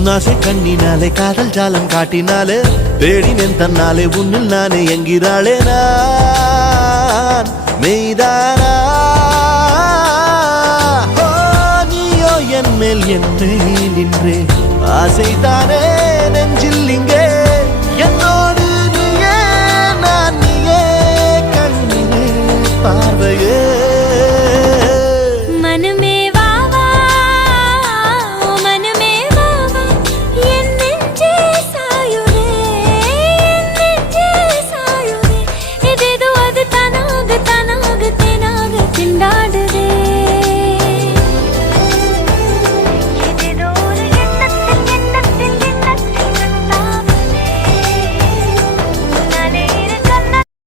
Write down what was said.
உன்னாசை கண்ணினாலே காதல் ஜாலம் காட்டினாலே தேடினேன் தன்னாலே உன்னில் நானே என்கிறாளே நான் மெய்தானா நீயோ என் மேல் என்றே நின்றே ஆசைதானே